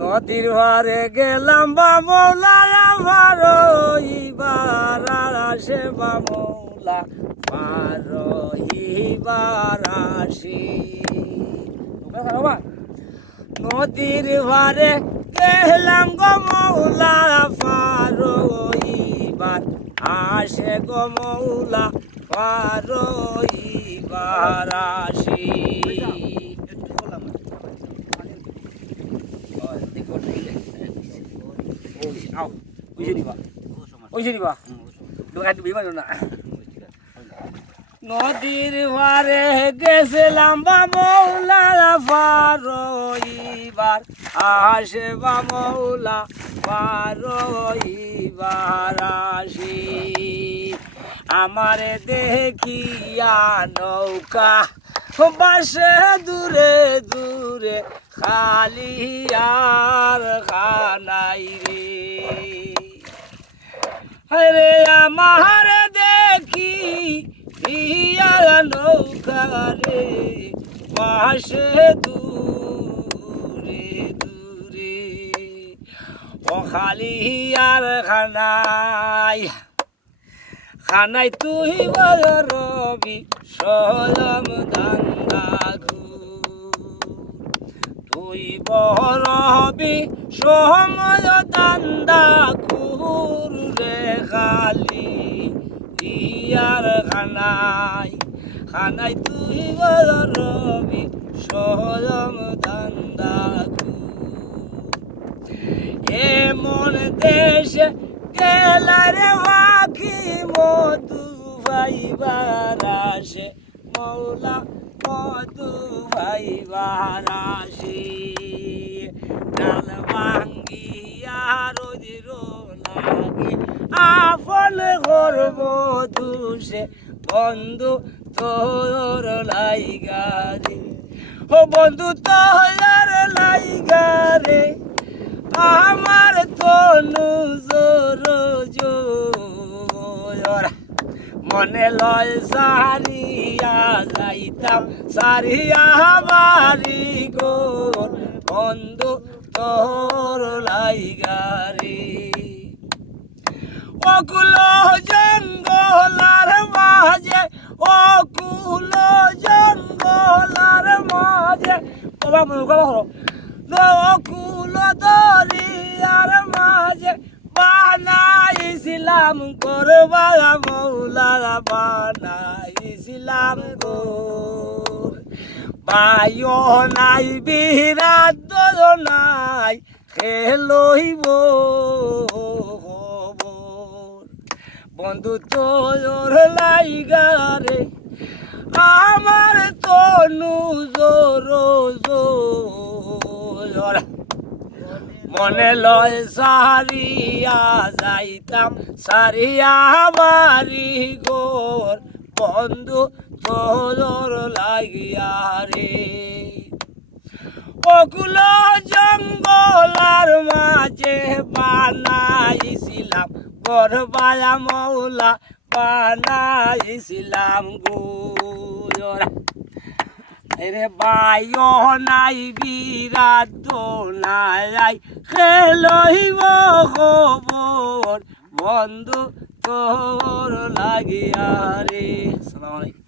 নদীর ভারে গেলাম বা মৌলা আমার ইবার আসে বা মৌলা পার ইবার আসি। নদীর ভারে গেলাম গো মৌলা পার ইবার আসে গো মৌলা পার ইবার আসি। নদীর ভারে গেছিলাম বা মৌলা পার ইবার আসে বা মৌলা পার ইবার আসি। আমারে দেখিয়া নৌকা বাসে দূরে দূরে খালি আর খানাই রে আমার দেখি ইয়া নৌকা রে বাসে দূরে দূরে ও খালি আর খানাই খানাই তুই রবি সলম দান্দা তুই বরবি সময় দান্দা খুর রে খালি ইয়ার খানাই খানাই তুই বরবি সলম দান্দা এমন দেশে গেলারে পাখি মধু ভাইবার আসে মৌলা মধু ভাইবার আসে। ডাল ভাঙ্গিয়া রোদির লাগে আপন ঘর মধু সে বন্ধু তোর লাইগারে ও বন্ধু তোর লাইগারে আমার তনু জোর জোর মনে লয় সারিয়া যাইতাম সারিয়া বাড়ি গোর বন্ধু তোর লাইগারে অকুল জঙ্গলার মাঝে অকুল জঙ্গলার মাঝে অকুল দরিয়ার মাঝে বানাইছিলাম করবা মৌলা বানাইছিলাম গোর বায়ো নাই বিরাট নাই খেলইব বন্ধু তোর লাইগারে আমার তনু জোর জোর মনে লয় সারিয়া যাইতাম সারিয়া বাড়ি গোর বন্ধু তোর লাগিয়া রে অকুল জঙ্গলার মাঝে বানাইছিলাম গরবায়া মৌলা বানাইছিলাম গোর রে বায়ো নাই বিরাট নাই খেলইব খবর বন্ধু তোর লাগিয়া রে। আসসালামু আলাইকুম।